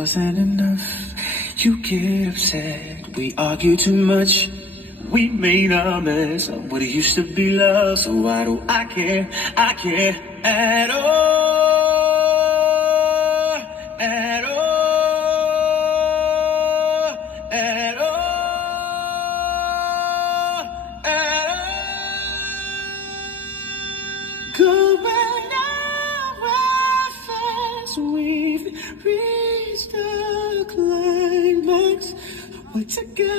wasn't enough. You get upset, we argue too much. We made a mess of what it used to be love. So why do I care? I care at all, at all, at all, at all. Going nowhere fast, we've reached the climax. We're together.